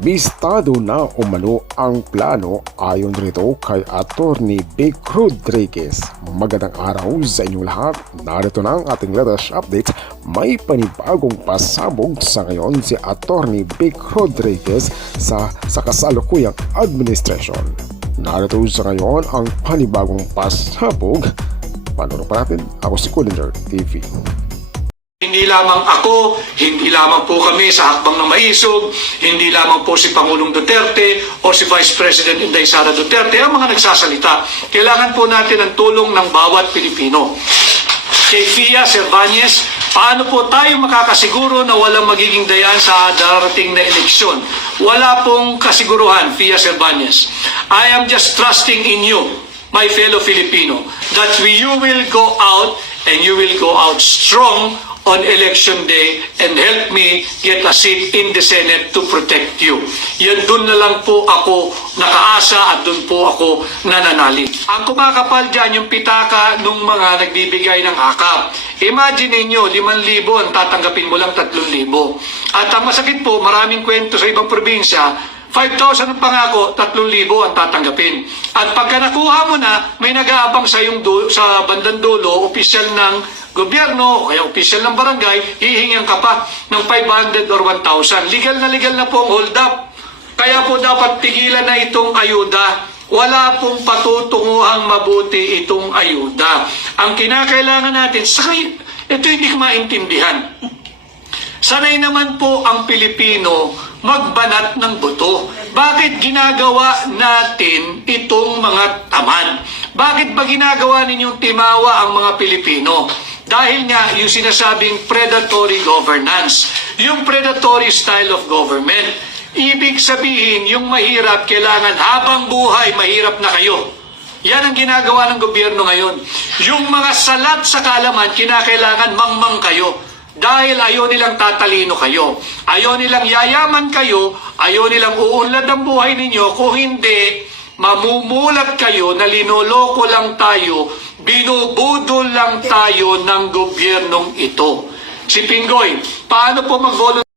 Bistado na umano ang plano ayon rito kay Attorney Vic Rodriguez. Magandang araw sa inyong lahat. Narito na ang ating latest update. May panibagong pasabog sa ngayon si Attorney Vic Rodriguez sa kasalukuyang administration. Narito sa ngayon ang panibagong pasabog. Panoorin pa natin. Ako si Kulinder TV. Hindi lamang ako, hindi lamang po kami sa hakbang ng maisog, hindi lamang po si Pangulong Duterte o si Vice President Inday Sara Duterte ang mga nagsasalita. Kailangan po natin ang tulong ng bawat Pilipino. Kay Fia Cervantes, paano po tayo makakasiguro na walang magiging dayan sa darating na eleksyon? Wala pong kasiguruhan, Fia Cervantes. I am just trusting in you, my fellow Filipino, that you will go out and you will go out strong on election day and help me get a seat in the Senate to protect you. Yan, dun na lang po ako nakaasa at dun po ako nananalig. Ang kumakapal dyan yung pitaka nung mga nagbibigay ng akap. Imagine ninyo, 5,000 ang tatanggapin mo lang 3,000. At ang masakit po, maraming kwento sa ibang probinsya, 5,000 ang pangako, 3,000 ang tatanggapin. At pagka nakuha mo na, may nag-aabang sa bandang dulo, opisyal ng gobyerno o kaya opisyal ng barangay, hihingan ka pa ng 500 or 1,000. Legal na po ang hold up. Kaya po dapat tigilan na itong ayuda. Wala pong patutunguhang mabuti itong ayuda. Ang kinakailangan natin, ito hindi ko maintindihan. Sanay naman po ang Pilipino magbanat ng buto. Bakit ginagawa natin itong mga tamad? Bakit ba ginagawa ninyong timawa ang mga Pilipino? Dahil nga yung sinasabing predatory governance, yung predatory style of government. Ibig sabihin, yung mahirap, kailangan habang buhay, mahirap na kayo. Yan ang ginagawa ng gobyerno ngayon. Yung mga salat sa kalaman, kinakailangan mangmang kayo. Dahil ayaw nilang tatalino kayo. Ayaw nilang yayaman kayo. Ayaw nilang uunlad ang buhay ninyo. Kung hindi, mamumulat kayo na linoloko lang tayo, binubudol lang tayo ng gobyernong ito. Si Pingoy, paano po mag-volunteer?